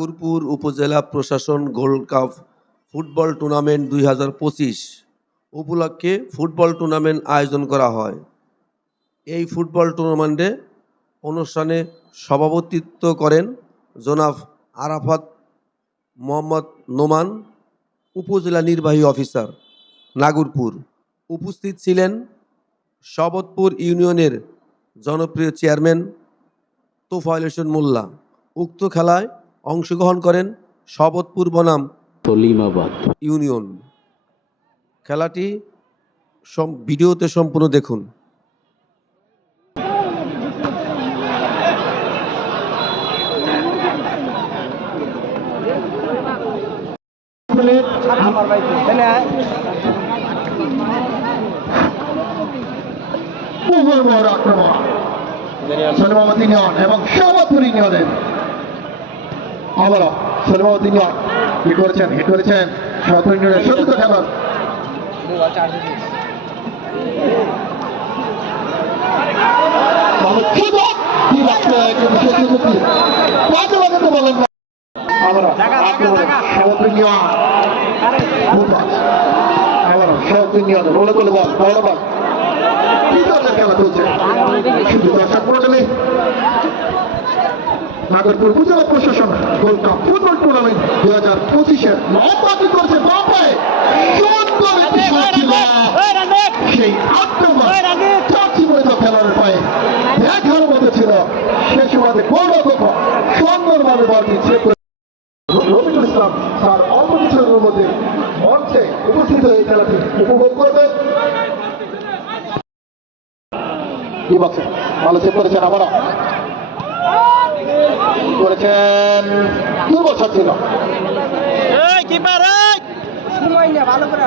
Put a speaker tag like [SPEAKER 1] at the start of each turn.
[SPEAKER 1] নাগরপুর উপজেলা প্রশাসন gold cup football tournament দুই হাজার পঁচিশ উপলক্ষে ফুটবল টুর্নামেন্ট আয়োজন করা হয়। এই ফুটবল টুর্নামেন্টে অনুষ্ঠানে সভাপতিত্ব করেন জনাব আরাফাত মোহাম্মদ নোমান, উপজেলা নির্বাহী অফিসার, নাগরপুর। উপস্থিত ছিলেন শবতপুর ইউনিয়নের জনপ্রিয় চেয়ারম্যান তোফায়েল হোসেন মোল্লা। উক্ত খেলায় অংশগ্রহণ করেন শবতপুর বনাম
[SPEAKER 2] সলিমাবাদ
[SPEAKER 1] ইউনিয়ন। খেলাটি ভিডিওতে সম্পূর্ণ দেখুন।
[SPEAKER 3] আক্রমণ। এবং সমাপুরি নিয়নের আবারও সলিমাবতী নিয়ন কি করেছেন হিট করেছেন সমাপুরি নিয়নের সতীর্থ খেলোয়াড় খেলা চলছে শুধু দর্শক নাগরপুর উপজেলা প্রশাসন গোল্ড কাপ ফুটবল টুর্নামেন্ট দুই হাজার পঁচিশের লম্বাটি করছে সেই খেলোয়াড়ের পায়ে দেখার মতো ছিল। সে সময় গৌরব সুন্দরভাবে বলটি চেক করে ইসলাম তার অল্প কিছুর মধ্যে মঞ্চে উপস্থিত হয়ে এই খেলাটি উপভোগ করবেন কি বলছেন ভালো চেক করেছেন আবারও। করেছেন। দু বছর ছিল।
[SPEAKER 4] সময় নিয়ে ভালো করে